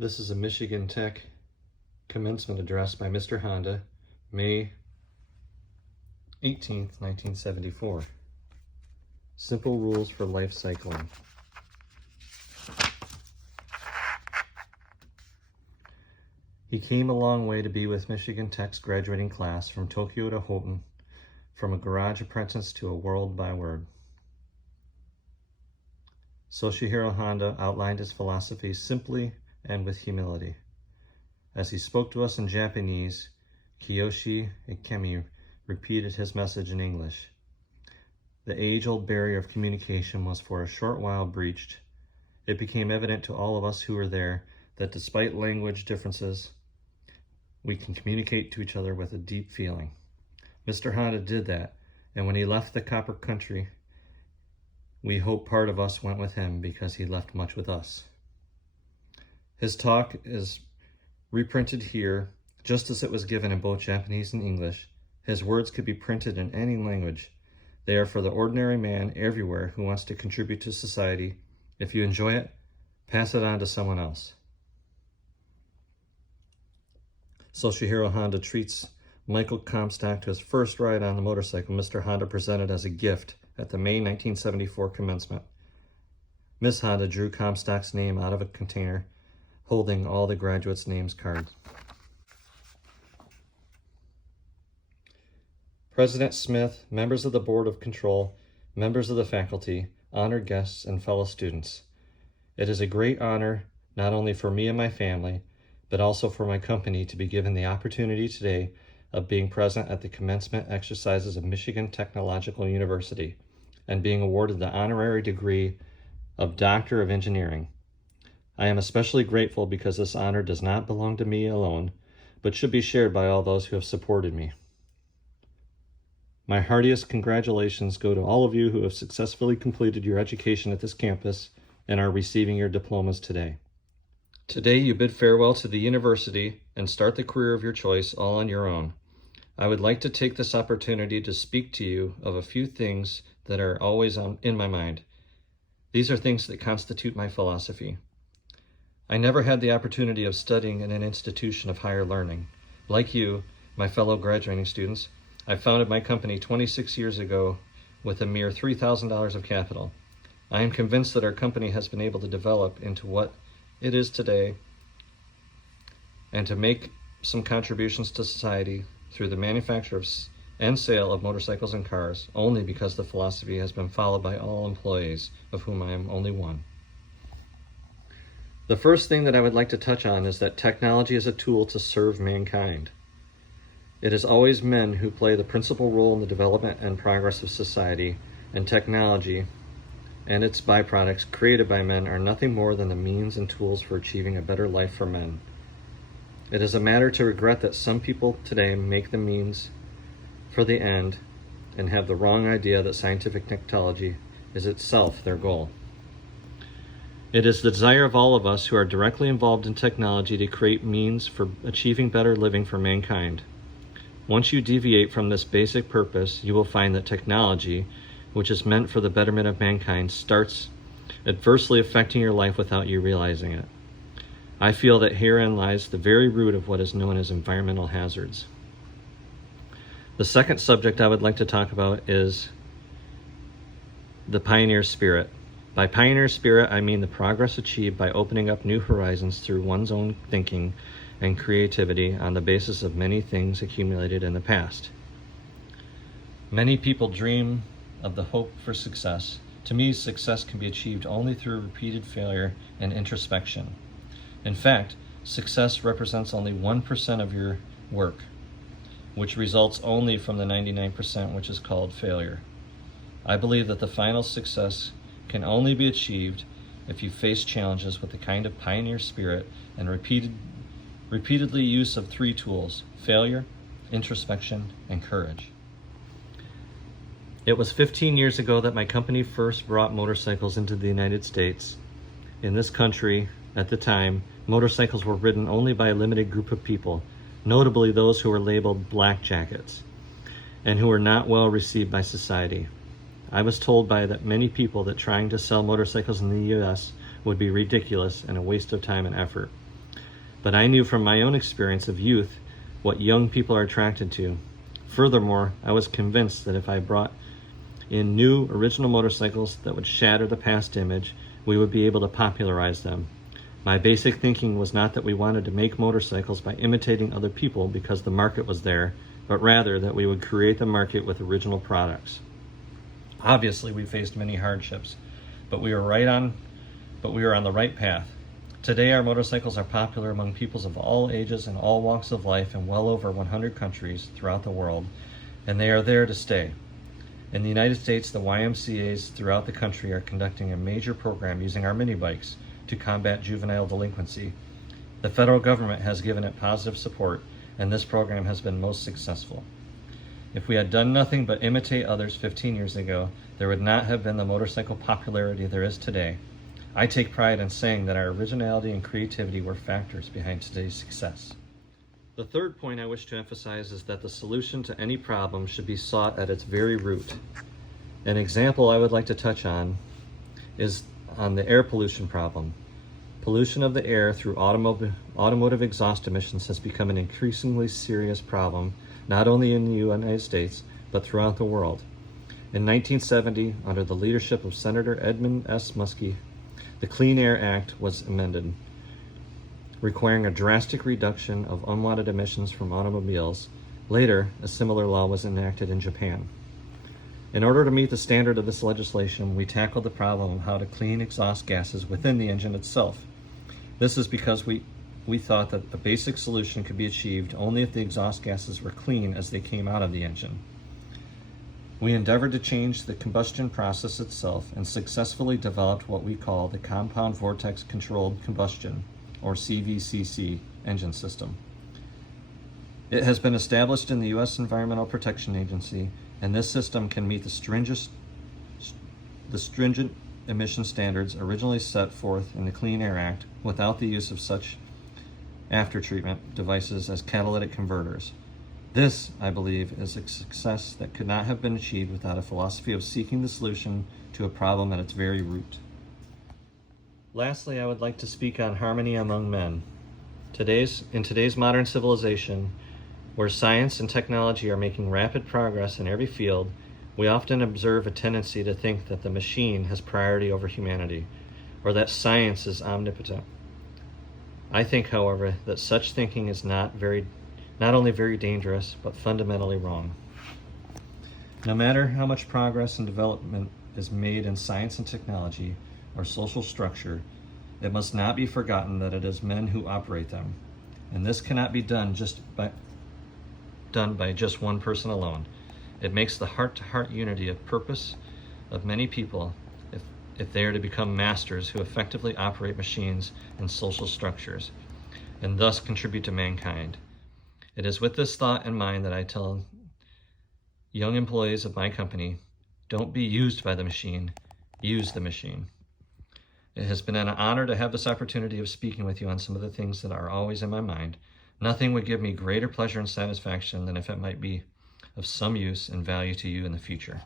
This is a Michigan Tech commencement address by Mr. Honda, May 18th, 1974. Simple rules for life cycling. He came a long way to be with Michigan Tech's graduating class, from Tokyo to Houghton, from a garage apprentice to a world by word. Soshihiro Honda outlined his philosophy simply and with humility. As he spoke to us in Japanese, Kiyoshi Ikemi repeated his message in English. The age-old barrier of communication was for a short while breached. It became evident to all of us who were there that despite language differences, we can communicate to each other with a deep feeling. Mr. Honda did that, and when he left the copper country, we hope part of us went with him because he left much with us. His talk is reprinted here just as it was given in both Japanese and English. His words could be printed in any language. They are for the ordinary man everywhere who wants to contribute to society. If you enjoy it, pass it on to someone else. Soshihiro Honda treats Michael Comstock to his first ride on the motorcycle Mr. Honda presented as a gift at the May 1974 commencement. Ms. Honda drew Comstock's name out of a container, holding all the graduates' names cards. President Smith, members of the Board of Control, members of the faculty, honored guests, and fellow students. It is a great honor, not only for me and my family, but also for my company to be given the opportunity today of being present at the commencement exercises of Michigan Technological University and being awarded the honorary degree of Doctor of Engineering. I am especially grateful because this honor does not belong to me alone, but should be shared by all those who have supported me. My heartiest congratulations go to all of you who have successfully completed your education at this campus and are receiving your diplomas today. Today you bid farewell to the university and start the career of your choice all on your own. I would like to take this opportunity to speak to you of a few things that are always in my mind. These are things that constitute my philosophy. I never had the opportunity of studying in an institution of higher learning. Like you, my fellow graduating students, I founded my company 26 years ago with a mere $3,000 of capital. I am convinced that our company has been able to develop into what it is today and to make some contributions to society through the manufacture and sale of motorcycles and cars only because the philosophy has been followed by all employees, of whom I am only one. The first thing that I would like to touch on is that technology is a tool to serve mankind. It is always men who play the principal role in the development and progress of society, and technology and its byproducts created by men are nothing more than the means and tools for achieving a better life for men. It is a matter to regret that some people today make the means for the end and have the wrong idea that scientific technology is itself their goal. It is the desire of all of us who are directly involved in technology to create means for achieving better living for mankind. Once you deviate from this basic purpose, you will find that technology, which is meant for the betterment of mankind, starts adversely affecting your life without you realizing it. I feel that herein lies the very root of what is known as environmental hazards. The second subject I would like to talk about is the pioneer spirit. By pioneer spirit, I mean the progress achieved by opening up new horizons through one's own thinking and creativity on the basis of many things accumulated in the past. Many people dream of the hope for success. To me, success can be achieved only through repeated failure and introspection. In fact, success represents only 1% of your work, which results only from the 99% which is called failure. I believe that the final success can only be achieved if you face challenges with the kind of pioneer spirit and repeatedly use of three tools: failure, introspection, and courage. It was 15 years ago that my company first brought motorcycles into the United States. In this country, at the time, motorcycles were ridden only by a limited group of people, notably those who were labeled black jackets, and who were not well received by society. I was told by many people that trying to sell motorcycles in the U.S. would be ridiculous and a waste of time and effort. but I knew from my own experience of youth what young people are attracted to. Furthermore, I was convinced that if I brought in new original motorcycles that would shatter the past image, we would be able to popularize them. My basic thinking was not that we wanted to make motorcycles by imitating other people because the market was there, but rather that we would create the market with original products. Obviously, we faced many hardships, but we were on the right path. Today, our motorcycles are popular among peoples of all ages and all walks of life in well over 100 countries throughout the world, and they are there to stay. In the United States, the YMCAs throughout the country are conducting a major program using our mini bikes to combat juvenile delinquency. The federal government has given it positive support, and this program has been most successful. If we had done nothing but imitate others 15 years ago, there would not have been the motorcycle popularity there is today. I take pride in saying that our originality and creativity were factors behind today's success. The third point I wish to emphasize is that the solution to any problem should be sought at its very root. An example I would like to touch on is on the air pollution problem. Pollution of the air through automotive exhaust emissions has become an increasingly serious problem, not only in the United States, but throughout the world. In 1970, under the leadership of Senator Edmund S. Muskie, the Clean Air Act was amended, requiring a drastic reduction of unwanted emissions from automobiles. Later, a similar law was enacted in Japan. In order to meet the standard of this legislation, we tackled the problem of how to clean exhaust gases within the engine itself. This is because we thought that the basic solution could be achieved only if the exhaust gases were clean as they came out of the engine. We endeavored to change the combustion process itself and successfully developed what we call the Compound Vortex Controlled Combustion, or CVCC, engine system. It has been established in the U.S. Environmental Protection Agency, and this system can meet the stringent emission standards originally set forth in the Clean Air Act without the use of such after-treatment devices as catalytic converters. This, I believe, is a success that could not have been achieved without a philosophy of seeking the solution to a problem at its very root. Lastly, I would like to speak on harmony among men. In today's modern civilization, where science and technology are making rapid progress in every field, we often observe a tendency to think that the machine has priority over humanity, or that science is omnipotent. I think, however, that such thinking is not only very dangerous, but fundamentally wrong. No matter how much progress and development is made in science and technology or social structure, it must not be forgotten that it is men who operate them, and this cannot be done by just one person alone. It makes the heart-to-heart unity of purpose of many people if they are to become masters who effectively operate machines and social structures, and thus contribute to mankind. It is with this thought in mind that I tell young employees of my company, don't be used by the machine, use the machine. It has been an honor to have this opportunity of speaking with you on some of the things that are always in my mind. Nothing would give me greater pleasure and satisfaction than if it might be of some use and value to you in the future.